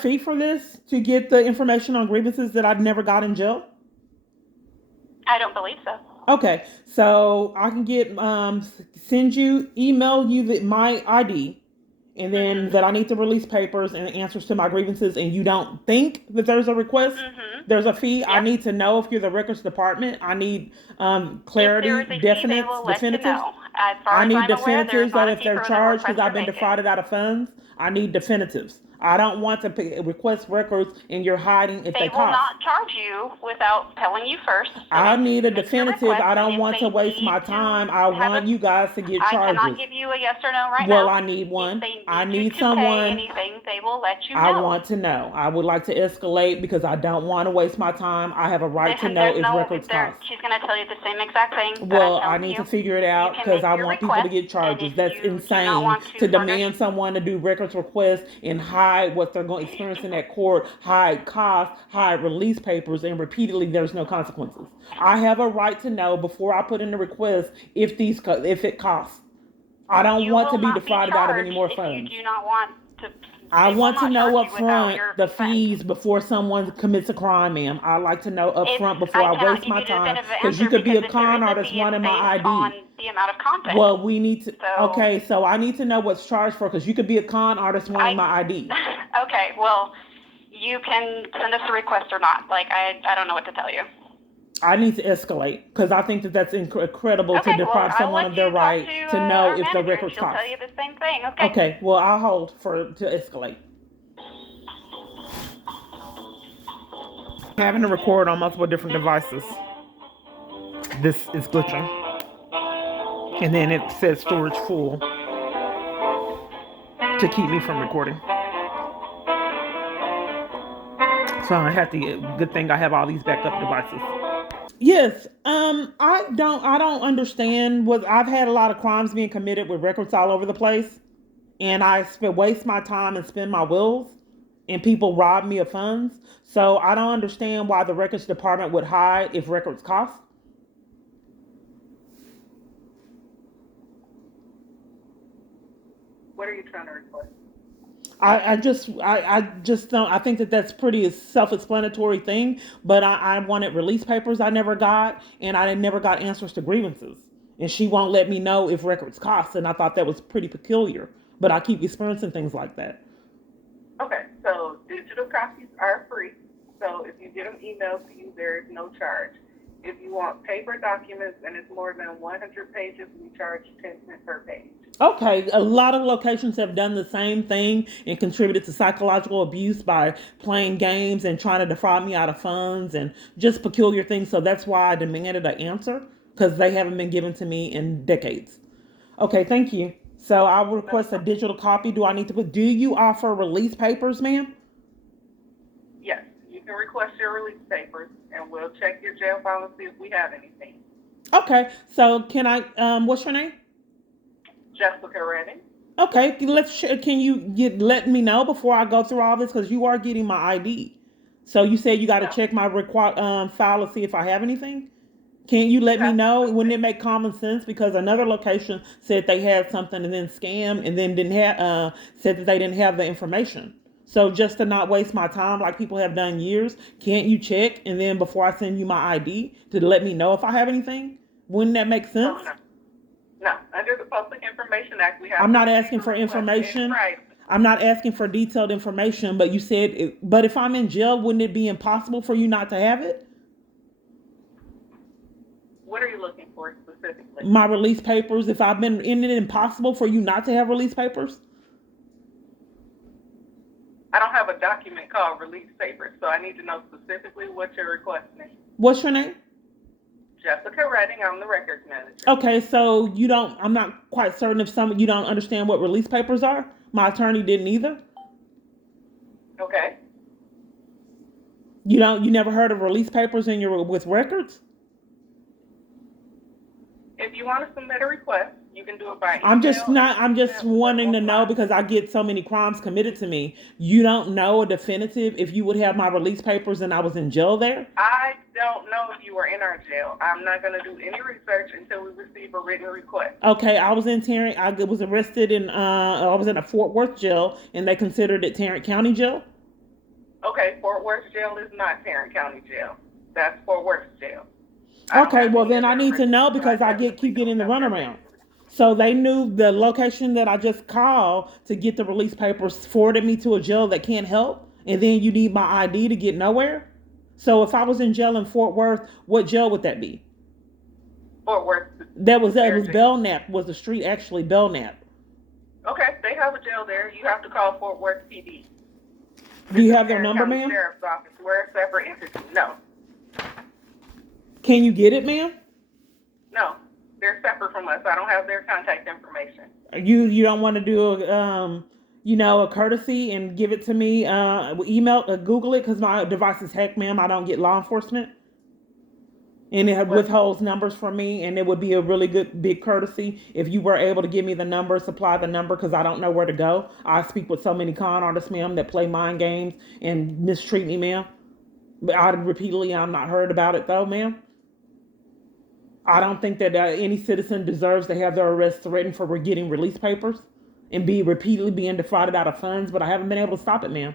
Fee for this to get the information on grievances that I'd never got in jail? I don't believe so. Okay, so I can get send you email you my ID, and then Mhm. that I need to release papers and answers to my grievances, and you don't think that there's a request, Mhm. there's a fee. I Yep. need to know if you're the records department. I need If there clarity, is a fee, they will let you definitives. know. As far I as need I'm aware, there is definitives not that a if fee they're for the charged because request I've you're been making. defrauded out of funds. I need definitives. I don't want to request records and you're hiding if They they will cost. not charge you without telling you first. So I if need a you make your definitive. request I and don't if want to they waste my need time. to I have a, want you guys to get I cannot charges. give you a yes or no right Well, now. I need If one. they I need you need to pay someone. anything, they will let you I know. want to know. I would like to escalate because I don't want to waste my time. I have a right to Listen, know there's if no, records there. cost. She's gonna tell you the same exact thing that I'm Well, I telling need to you. figure it You out can because make I your want people to request, get and charges. if That's you do not insane want to to furnish, demand someone to do records requests and hide what they're going to experience in that court, hide costs, hide release papers, and repeatedly there's no consequences. I have a right to know before I put in the request if it costs. I don't you want to will be not be defrauded out of any charged more if you funds. do not want to. I They will want to not know charge up you without front your the consent. fees before someone commits a crime, ma'am. I like to know up If front before I I cannot waste give my you the time definitive because you answer could be because a if there con is a artist fee, it's wanting my based ID. on the amount of content. Well, we need to. So Okay, so I need to know what's charged for because you could be a con artist wanting I, my ID. okay, well, you can send us a request or not. Like I don't know what to tell you. I need to escalate because I think that that's incredible to Okay, well, deprive I will someone let of their you talk right to to know our if the manager, and records she'll tell cost. you the same thing. Okay. Okay, well, I'll hold for to escalate. Having to record on multiple different devices. This is glitching. And then it says storage full to keep me from recording. So I had to get, good thing I have all these backup devices. Yes. I don't understand what I've had a lot of crimes being committed with records all over the place. And waste my time and spend my wills and people rob me of funds. So I don't understand why the records department would hide if records cost. What are you trying to request? I just don't. I think that that's pretty self-explanatory thing. But I wanted release papers I never got, and I never got answers to grievances. And she won't let me know if records cost, and I thought that was pretty peculiar. But I keep experiencing things like that. Okay, so digital copies are free. So if you get them emailed to you, there is no charge. If you want paper documents and it's more than 100 pages, we charge 10 cents per page. Okay, a lot of locations have done the same thing and contributed to psychological abuse by playing games and trying to defraud me out of funds and just peculiar things. So that's why I demanded an answer because they haven't been given to me in decades. Okay, thank you. So I will No request a problem. digital copy. Do I need to put? Do you offer release papers, ma'am? Yes, you can request your release papers and we'll check your jail file and see if we have anything. Okay, so can I? What's your name? Jessica Redding. Okay, can you let me know before I go through all this because you are getting my ID. So you said you got to No, check my file to see if I have anything. Can you you let me have to know? Wouldn't submit. it make common sense? Because another location said they had something and then scam and then didn't have said that they didn't have the information. So just to not waste my time like people have done years, can't you check and then before I send you my ID to let me know if I have anything? Wouldn't that make Oh, sense? no. No, under the Public Information Act, we have I'm to not receive asking a for request in information. writing. I'm not asking for detailed information, but you said, but if I'm in jail, wouldn't it be impossible for you not to have it? What are you looking for specifically? My release papers, if I've been in it, impossible for you not to have release papers? I don't have a document called release papers, so I need to know specifically what you're requesting. What's your name? Jessica Redding, I'm the records manager. Okay, so you don't, I'm not quite certain if you don't understand what release papers are. My attorney didn't either. Okay. You never heard of release papers in your, with records? If you want to submit a request, you can do it by I'm just email, not. I'm just or wanting to know online. because I get so many crimes committed to me. You don't know a definitive if you would have my release papers and I was in jail there. I don't know if you were in our jail. I'm not going to do any research until we receive a written request. Okay, I was in Tarrant. I was arrested in. I was in a Fort Worth jail, and they considered it Tarrant County jail. Okay, Fort Worth Jail is not Tarrant County Jail. That's Fort Worth Jail. I don't Okay, have well any then I other need to know information, but I because I definitely keep don't getting the have their runaround. names. So they knew the location that I just called to get the release papers, forwarded me to a jail that can't help, and then you need my ID to get nowhere. So if I was in jail in Fort Worth, what jail would that be? Fort Worth That Superior was Jail. Belknap. Was the street actually Belknap? Okay, they have a jail there. You have to call Fort Worth PD. Do This you is have their Tarrant number, County ma'am? Sheriff's Office. We're a separate entity. No, Can you get it, ma'am? no, they're separate from us. I don't have their contact information. You don't want to do a a courtesy and give it to me, email, Google it, because my device is hacked, ma'am. I don't get law enforcement, and it But withholds numbers from me, and it would be a really good big courtesy if you were able to give me the number, supply the number, because I don't know where to go. I speak with so many con artists, ma'am, that play mind games and mistreat me, ma'am. But I'm not heard about it though, ma'am. I don't think that any citizen deserves to have their arrest threatened for getting release papers and be repeatedly being defrauded out of funds, but I haven't been able to stop it, ma'am.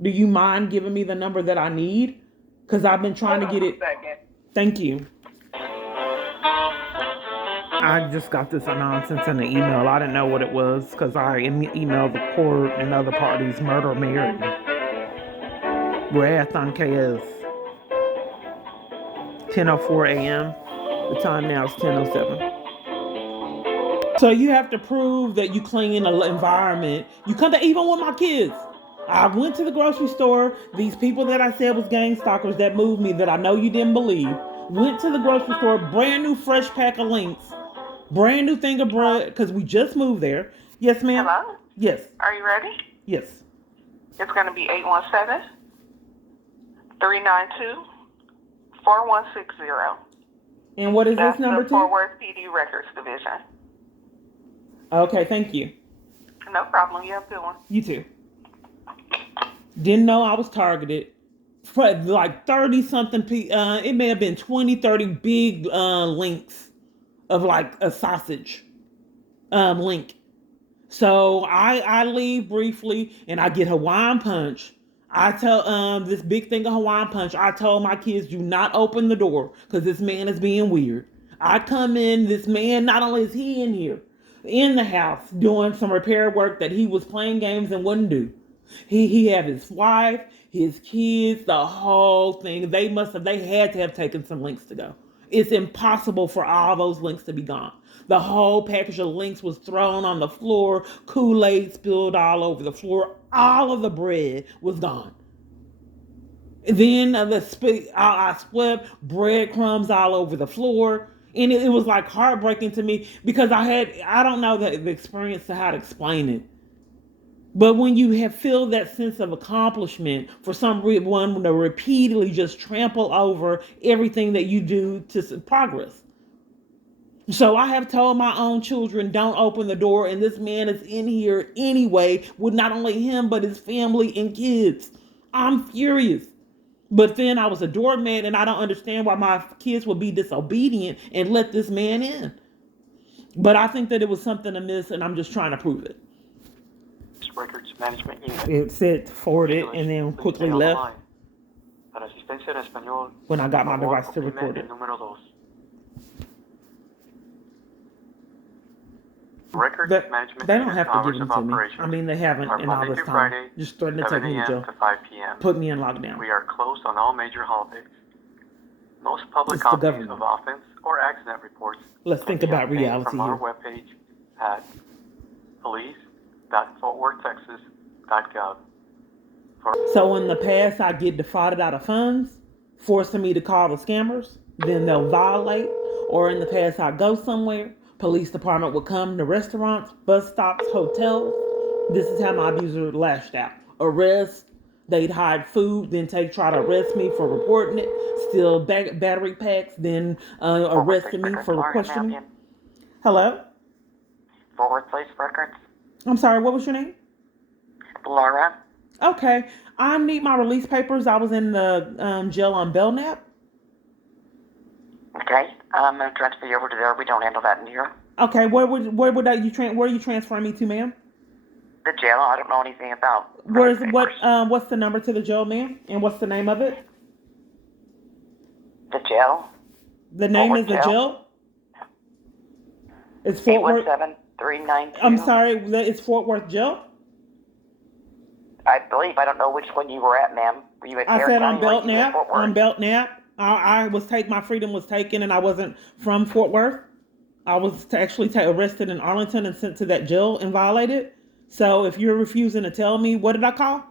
Do you mind giving me the number that I need? Because I've been trying hold to on get one it. second. Thank you. I just got this nonsense in the email. I didn't know what it was because I emailed the court and other parties, murder Mary. Wrath on KS. 10:04 a.m. The time now is 10:07. So you have to prove that you clean an environment. You come to even with my kids. I went to the grocery store. These people that I said was gang stalkers that moved me that I know you didn't believe. Went to the grocery store, brand new fresh pack of links, brand new thing of bread because we just moved there. Yes, ma'am. Hello? Yes. Are you ready? Yes. It's going to be 817-392-4160. And what is That's this number the Fort two? Worth PD Records Division. Okay, thank you. No problem. You have a good one. You too. Didn't know I was targeted for like 30 something. It may have been 20, 30 big links of like a sausage link. So I leave briefly and I get Hawaiian punch. I tell this big thing of Hawaiian punch. I told my kids, do not open the door because this man is being weird. I come in, this man, not only is he in here, in the house doing some repair work that he was playing games and wouldn't do. He had his wife, his kids, the whole thing. They had to have taken some links to go. It's impossible for all those links to be gone. The whole package of links was thrown on the floor, Kool-Aid spilled all over the floor, all of the bread was gone. Then I swept breadcrumbs all over the floor. And it was like heartbreaking to me because I don't know the experience to how to explain it. But when you have feel that sense of accomplishment for someone to repeatedly just trample over everything that you do to progress. So I have told my own children, don't open the door, and this man is in here anyway with not only him but his family and kids. I'm furious. But then I was a doorman, and I don't understand why my kids would be disobedient and let this man in. But I think that it was something amiss, and I'm just trying to prove it. Records Management Unit. It said forward it and then Please quickly stay on the left line. Para asistencia en español, when I got my por favor, device to oprime record el it. número 2. Records Management They don't Unit have to hours give of them to me. operations I mean, they haven't are in all Monday this through time. Friday, Just threatening to 7 take me to a.m. jail. to 5 p.m. Put me in lockdown. We are closed on all major holidays. Most public It's the copies government. of offense or accident reports Let's can think be about obtained reality from our here. webpage at police.fortworthtexas.gov. So in the past, I get defrauded out of funds, forcing me to call the scammers. Then they'll violate. Or in the past, I go somewhere. Police department would come to restaurants, bus stops, hotels. This is how my abuser lashed out. Arrest. They'd hide food, then try to arrest me for reporting it. Steal battery packs, then arrested me for questioning. Hello? Forward Place Records. I'm sorry, what was your name? Laura. Okay, I need my release papers. I was in the jail on Belknap. Okay, I'm gonna transfer you over to there. We don't handle that in here. Okay, where are you transferring me to, ma'am? the jail. I don't know anything about Where's papers. what's the number to the jail, ma'am? And what's the name of it? The jail? The name Fort is the Worth jail? It's Fort Worth. 817-392. I'm sorry, it's Fort Worth Jail? I believe. I don't know which one you were at, ma'am. Were you at I Tarrant said County on or were you at Fort Belknap. On Worth? Belknap. My freedom was taken, and I wasn't from Fort Worth. I was actually arrested in Arlington and sent to that jail and violated. So if you're refusing to tell me, what did I call?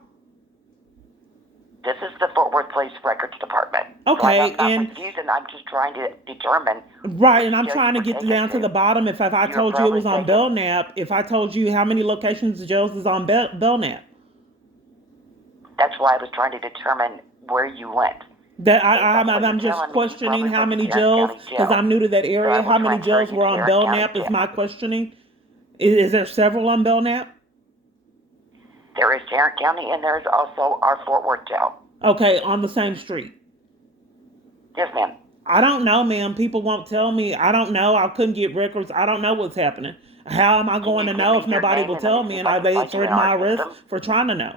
This is the Fort Worth Police Records Department. Okay, so I'm and not confused, and I'm just trying to determine. right, and I'm jail trying you to were get taken down to the bottom. If I You were told you it was probably on taken- Belknap, if I told you how many locations the jails is on Belknap, That's why I was trying to determine where you went. that Based on what I'm you're just telling me, you questioning probably how went to many Tarrant jails, County because Jail. I'm new to that So I area. will How many transfer jails you were to on Tarrant Belknap County is Jail. my questioning. Is there several on Belknap? There is Tarrant County, and there is also our Fort Worth Jail. Okay, on the same street. Yes, ma'am. I don't know, ma'am. People won't tell me. I don't know. I couldn't get records. I don't know what's happening. How am I going you to give know me if your nobody name will and let tell me me? see And if I I can they find you threatened in our my arrest system? for trying to know.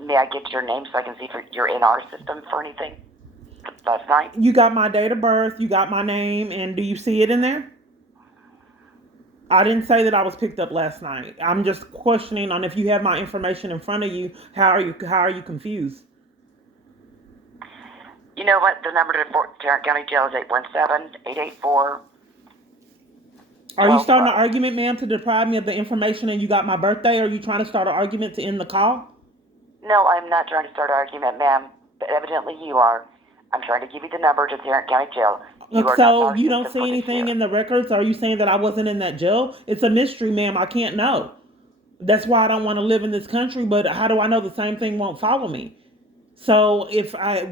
May I get your name so I can see if you're in our system for anything last night? You got my date of birth. You got my name, and do you see it in there? I didn't say that I was picked up last night. I'm just questioning on if you have my information in front of you. How are you confused? You know what? The number to Tarrant County Jail is 817-884. Are you starting an 1212. argument, ma'am, to deprive me of the information and you got my birthday? Or are you trying to start an argument to end the call? No, I'm not trying to start an argument, ma'am. But evidently you are. I'm trying to give you the number to Tarrant County Jail. You are not in So our you don't system see for this anything year. in the records? Are you saying that I wasn't in that jail? It's a mystery, ma'am. I can't know. That's why I don't want to live in this country. But how do I know the same thing won't follow me? So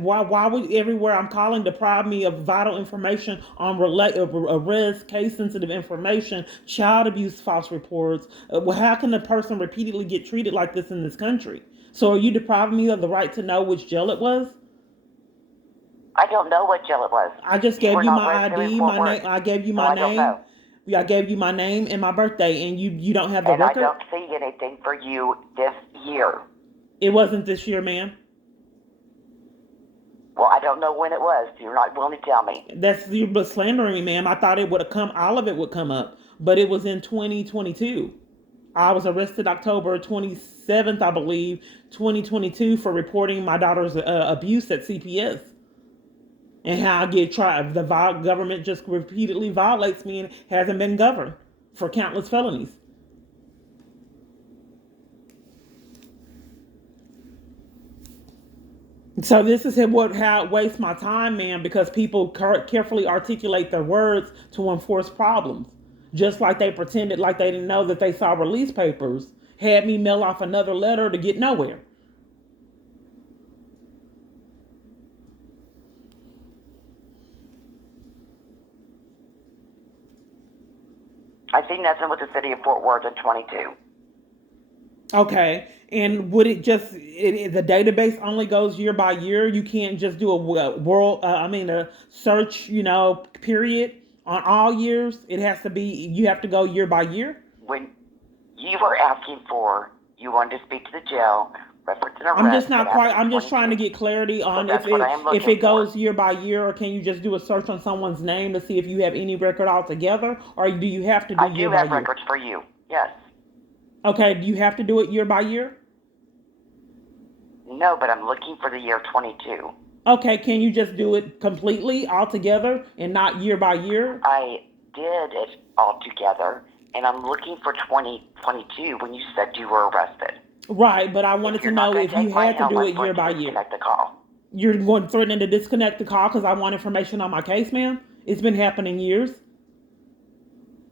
why would everywhere I'm calling deprive me of vital information on arrest, case sensitive information, child abuse, false reports? Well, how can a person repeatedly get treated like this in this country? So are you depriving me of the right to know which jail it was? I don't know what jail it was. I just You gave were you not my registered in ID, Fort my Worth, name. I gave you so my I don't name. know. I gave you my name and my birthday, and you don't have the And I record. don't see anything for you this year. It wasn't this year, ma'am. Well, I don't know when it was. You're not willing to tell me. That's you're slandering me, ma'am. I thought it would have come. All of it would come up, but it was in 2022. I was arrested October 27th, I believe, 2022, for reporting my daughter's abuse at CPS. And how I get tried. The government just repeatedly violates me and hasn't been governed for countless felonies. So this is how it wastes my time, man, because people carefully articulate their words to enforce problems. Just like they pretended like they didn't know that they saw release papers, had me mail off another letter to get nowhere. I see nothing with the city of Fort Worth in 22. Okay, and would it just the database only goes year by year? You can't just do a search, period on all years. It has to be you have to go year by year. When you were asking for, you wanted to speak to the jail, reference an arrest. I'm just not that quite. happened I'm in just trying to 22. get clarity on that's what I am if looking it goes for. year by year, or can you just do a search on someone's name to see if you have any record altogether, or do you have to do I year do by have year? records for you, yes. Okay, do you have to do it year by year? No, but I'm looking for the year 22. Okay, can you just do it completely altogether and not year by year? I did it all together, and I'm looking for 2022 when you said you were arrested. Right, but I wanted to know if you had to do it year by year. Disconnect the call. You're going threatening to disconnect the call because I want information on my case, ma'am? It's been happening years.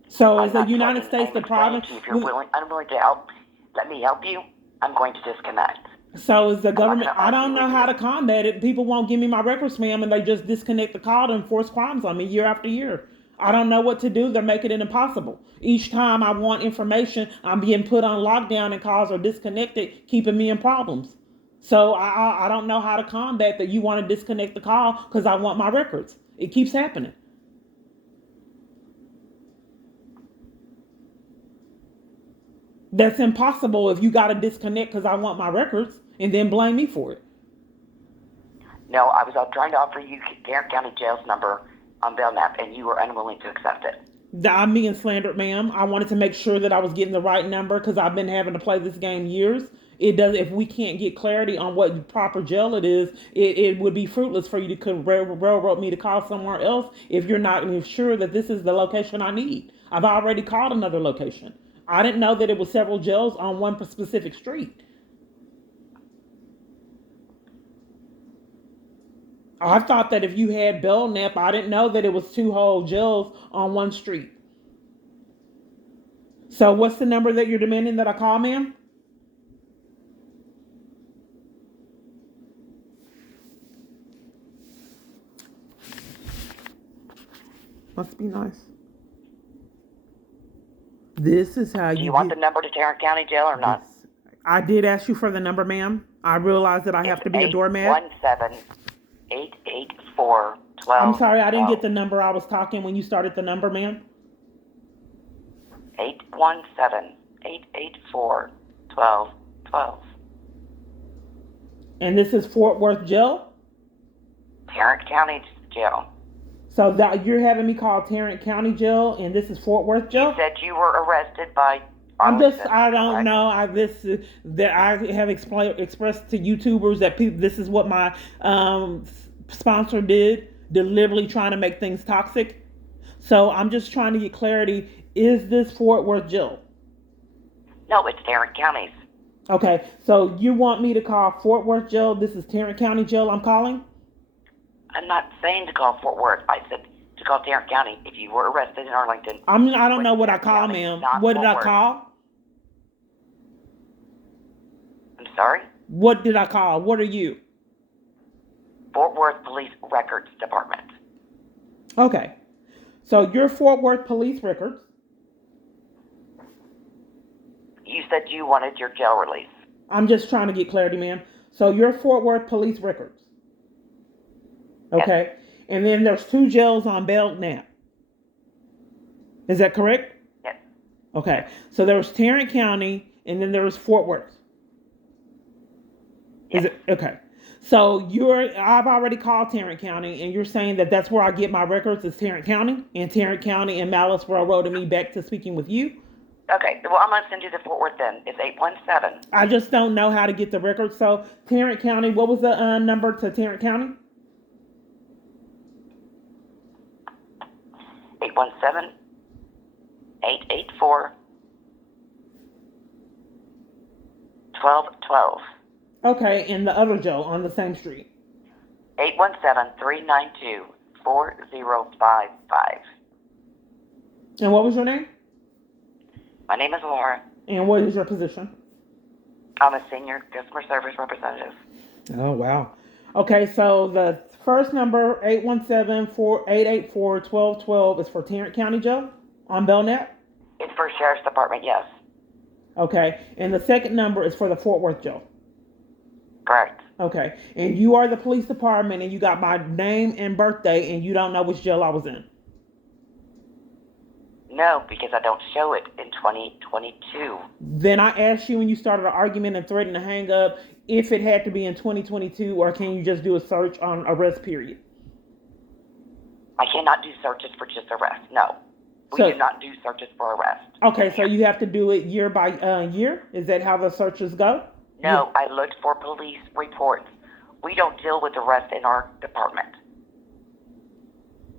So I'm is the not United threatening. States I'm explaining department? to you if you're unwilling to help, let me help you. I'm going to disconnect. So is the I'm not government? gonna I don't argue know with how you. to combat it. People won't give me my records, ma'am, and they just disconnect the call to enforce crimes on me year after year. I don't know what to do. They're making it impossible. Each time I want information, I'm being put on lockdown and calls are disconnected, keeping me in problems. So I don't know how to combat that. You want to disconnect the call because I want my records. It keeps happening. That's impossible if you got to disconnect because I want my records and then blame me for it. No, I was trying to offer you Tarrant County Jail's number on Belknap, and you were unwilling to accept it. I'm being slandered, ma'am. I wanted to make sure that I was getting the right number because I've been having to play this game years. It does. If we can't get clarity on what proper jail it is, it would be fruitless for you to railroad me to call somewhere else if you're not sure that this is the location I need. I've already called another location. I didn't know that it was several jails on one specific street. I thought that if you had Belknap, I didn't know that it was two whole jails on one street. So what's the number that you're demanding that I call, ma'am? Must be nice. This is how Do you want the number to Tarrant County Jail or not? I did ask you for the number, ma'am. I realize that I have to be a doormat. 817-884-12. I'm sorry, I didn't get the number. I was talking when you started the number, ma'am. 817-884-1212. And this is Fort Worth Jail? Tarrant County Jail. So that you're having me call Tarrant County Jail, and this is Fort Worth Jail? You said you were arrested by Arlington, I don't correct? know. That I have expressed to YouTubers that this is what my sponsor did, deliberately trying to make things toxic. So I'm just trying to get clarity. Is this Fort Worth Jail? No, it's Tarrant County's. Okay, so you want me to call Fort Worth Jail? This is Tarrant County Jail I'm calling? I'm not saying to call Fort Worth. I said to call Tarrant County if you were arrested in Arlington. I don't know what I call, ma'am. What did I call? I'm sorry? What did I call? What are you? Fort Worth Police Records Department. Okay. So you're Fort Worth Police Records. You said you wanted your jail release. I'm just trying to get clarity, ma'am. So you're Fort Worth Police Records. Okay. Yes. And then there's two jails on Belknap. Is that correct? Yes. Okay. So there was Tarrant County and then there was Fort Worth. Yes. Is it okay? So I've already called Tarrant County, and you're saying that that's where I get my records is Tarrant County, and Tarrant County and Malice railroaded me back to speaking with you. Okay, well, I'm going to send you to Fort Worth then. It's 817. I just don't know how to get the records. So Tarrant County, what was the number to Tarrant County? 817-884-1212. Okay, and the other Joe on the same street. 817-392-4055. And what was your name? My name is Laura. And what is your position? I'm a senior customer service representative. Oh, wow. Okay, so the first number, 817-884-1212, is for Tarrant County Joe on Belknap? It's for Sheriff's Department, yes. Okay, and the second number is for the Fort Worth Joe? Correct. Okay, and you are the police department, and you got my name and birthday, and you don't know which jail I was in? No, because I don't show it in 2022. Then I asked you when you started an argument and threatened to hang up if it had to be in 2022, or can you just do a search on arrest period? I cannot do searches for just arrest, no. We do not do searches for arrest. Okay, so you have to do it year by year? Is that how the searches go? No, I looked for police reports. We don't deal with arrests in our department.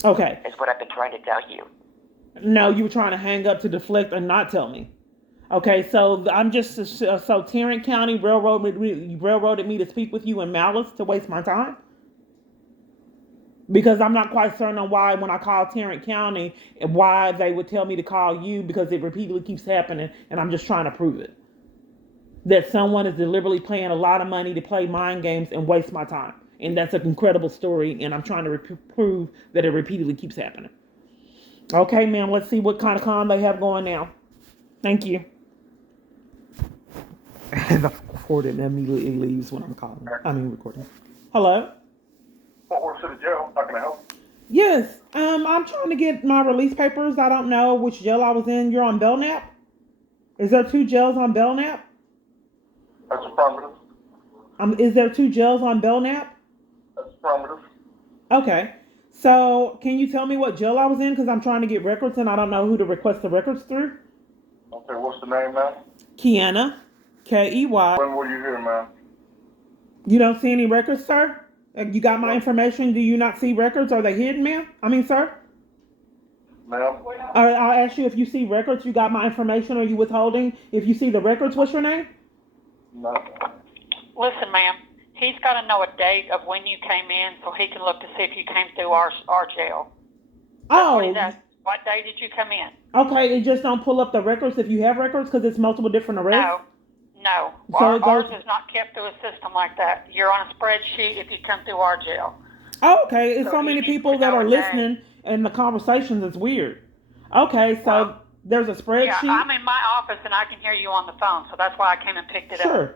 Okay. Is what I've been trying to tell you. No, you were trying to hang up to deflect and not tell me. Okay, so I'm just so Tarrant County railroaded me to speak with you in Malice to waste my time? Because I'm not quite certain on why when I call Tarrant County and why they would tell me to call you, because it repeatedly keeps happening, and I'm just trying to prove it. That someone is deliberately paying a lot of money to play mind games and waste my time. And that's an incredible story, and I'm trying to prove that it repeatedly keeps happening. Okay, ma'am, let's see what kind of con they have going now. Thank you. And the recording immediately leaves when I'm calling. Recording. Hello? Fort Worth City Jail, how can I help? Yes, I'm trying to get my release papers. I don't know which jail I was in. You're on Belknap? Is there 2 jails on Belknap? That's affirmative. Is there 2 jails on Belknap? That's affirmative. Okay. So can you tell me what jail I was in? Because I'm trying to get records and I don't know who to request the records through. Okay, what's the name, ma'am? Kiana, Key. When were you here, ma'am? You don't see any records, sir? You got my information. Do you not see records? Are they hidden, ma'am? I mean, sir? Ma'am? I'll ask you if you see records. You got my information. Are you withholding? If you see the records, what's your name? No. Listen, ma'am, he's got to know a date of when you came in so he can look to see if you came through our jail. Oh, What day did you come in? okay. It just don't pull up the records if you have records because it's multiple different arrests. No. So Ours is not kept through a system like that. You're on a spreadsheet if you come through our jail. Oh, okay. It's so he many needs people to that know are a day. listening and the conversations is weird. Okay, so Well, there's a spreadsheet. Yeah, I'm in my office and I can hear you on the phone, so that's why I came and picked it up.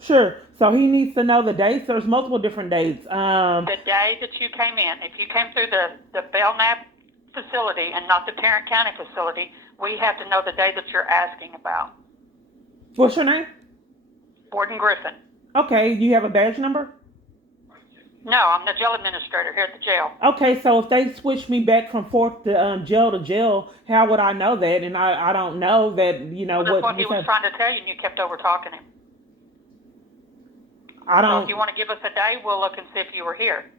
Sure. So he needs to know the dates. There's multiple different dates. The day that you came in, if you came through the Belknap facility and not the Tarrant County facility, we have to know the day that you're asking about. What's your name? Warden Griffin. Okay, do you have a badge number? No, I'm the jail administrator here at the jail. Okay, so if they switch me back from fourth to jail, how would I know that? And I don't know that, you know, That's what he was trying to tell you, and you kept over talking him. I So don't. if you want to give us a day, we'll look and see if you were here.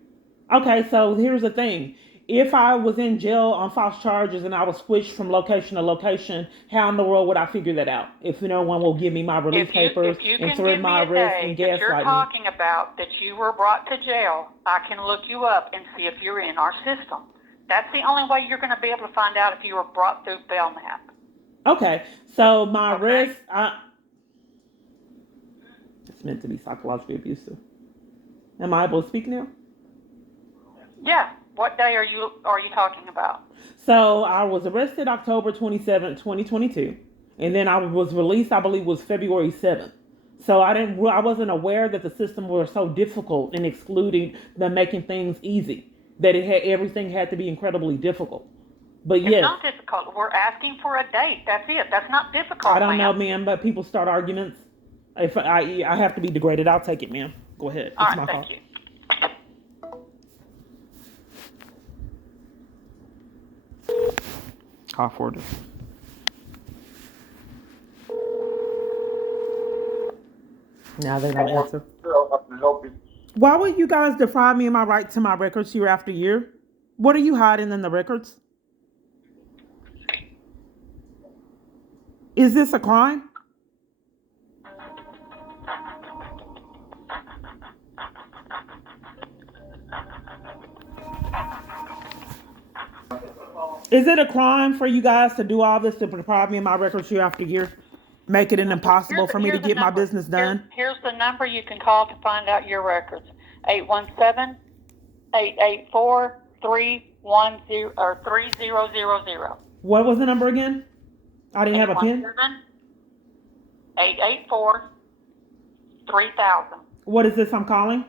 Okay, so here's the thing. If I was in jail on false charges and I was switched from location to location, how in the world would I figure that out? If no one will give me my release papers If you and can thread give my me a arrest day and that you're gaslight me. talking about that you were brought to jail, I can look you up and see if you're in our system. That's the only way you're going to be able to find out if you were brought through Belknap. Okay, so my Okay. arrest, it's meant to be psychologically abusive. Am I able to speak now? Yeah. What day are you talking about? So I was arrested October 27th, 2022. And then I was released, I believe, was February 7th. So I wasn't aware that the system was so difficult in excluding them making things easy. That everything had to be incredibly difficult. But It's yes, not difficult. We're asking for a date. That's it. That's not difficult, I don't know, ma'am. ma'am, but people start arguments. If I have to be degraded, I'll take it, ma'am. Go ahead. All It's right, my thank fault. you. Call for this. Now they don't answer. I can help you. Why would you guys defraud me of my right to my records year after year? What are you hiding in the records? Is this a crime? Is it a crime for you guys to do all this to deprive me of my records year after year? Make it an impossible for me to Here's the get my number. business done? Here's the number you can call to find out your records. 817-884-310 or 3000. What was the number again? I didn't have a pen. 817-884-3000. What is this I'm calling?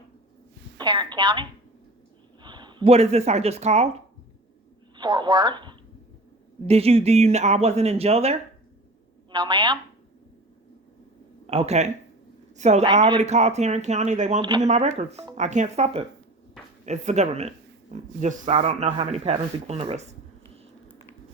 Tarrant County, What is this I just called? Fort Worth. Do you, I wasn't in jail there? No, ma'am. Okay. So Thank I already you. called Tarrant County. They won't give me my records. I can't stop it. It's the government. I don't know how many patterns equal an arrest.